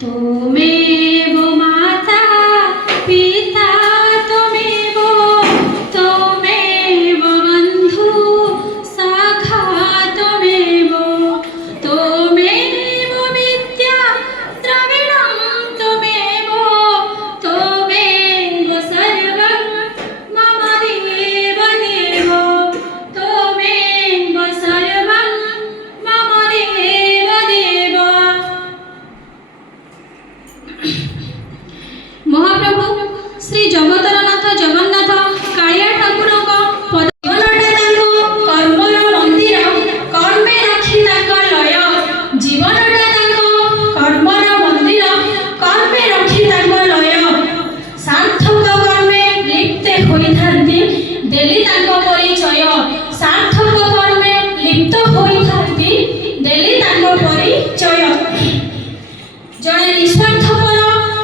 त्वमेव माता पिता त्वमेव त्वमेव बन्धु सखा त्वमेव त्वमेव विद्या द्रविणं त्वमेव त्वमेव सर्वं मम देव देव त्वमेव सर्वं मम देव देव। महाप्रभु श्री जगतरनाथ जगन्नाथ कालिया ठाकुर कर्मर मंदिर कर्मे रखी लय जीवनटा कर्मर मंदिर कर्मे रखी लय सार्थक कर्मे लिप्त होइथांती देली परिचय सार्थक कर्मे लिप्त होइथांती देली परिचय जड़े निस्वार्थपर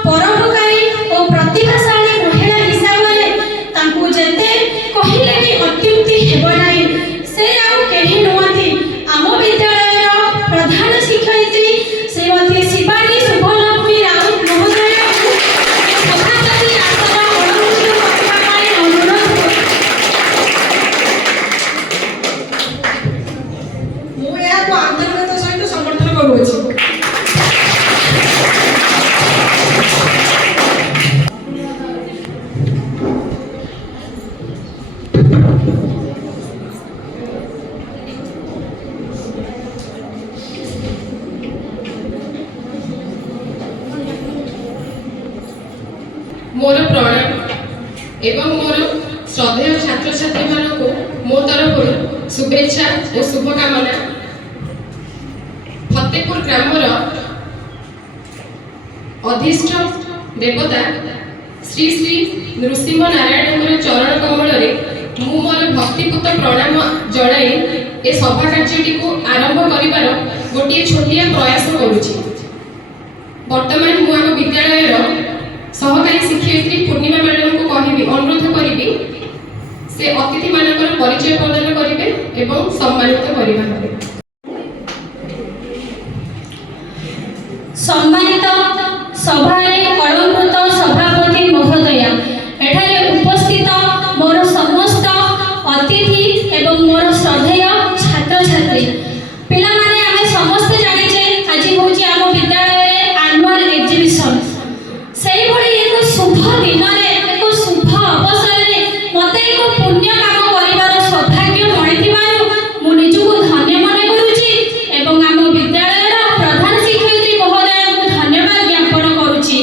परोपकारी और प्रतिभाशाली महिला हिसाब से जेते कहले भी अत्युक्ति हेब नाही। से आउ केही नुहति आम विद्यालय प्रधान शिक्षयित्री श्रीमती शिवानी शुभलक्ष्मी राउत महोदय सभापति आसन अनुरोध करबा पाई अनुरोध मु या को आंतरिकता सहित समर्थन करूछि। मोर प्रणाम एवं मोर श्रद्धेय छात्र छात्री मानक मो तरफ शुभेच्छा और शुभकामना। फतेहपुर ग्रामर अधिष्ठ देवता श्री श्री नृसिंह नारायण चरण कमल मु मोर भक्तिपूत प्रणाम जणाई ए सभा कार्यटी को आरंभ करिवार गोटे छोटिया प्रयास करुछि। वर्तमान मु आम विद्यालय सहकारी शिक्षयित्री पूर्णिमा मैडम को कहबी अनुरोध करी से अतिथि मानकर परिचय प्रदान करेंगे एवं सम्मानित करिबा। सम्मानित सभारे अलंकृत सभापति महोदय एठारे उपस्थित मोर समस्त अतिथि एवं मोर श्रद्धेय छात्र छात्री पिला माने आमे समस्त जानिचे आज होची आम विद्यालय एनुअल एग्जीबिशन सेही भली एक शुभ दिन एक शुभ अवसर मते एक पुण्य काम करिवार सौभाग्य मिलिथिबारु मु निजको धन्य मन करूची एवं आम विद्यालय प्रधान शिक्षयित्री महोदय को धन्यवाद ज्ञापन करूची।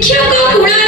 ଶିକ୍ଷକ କୁଳ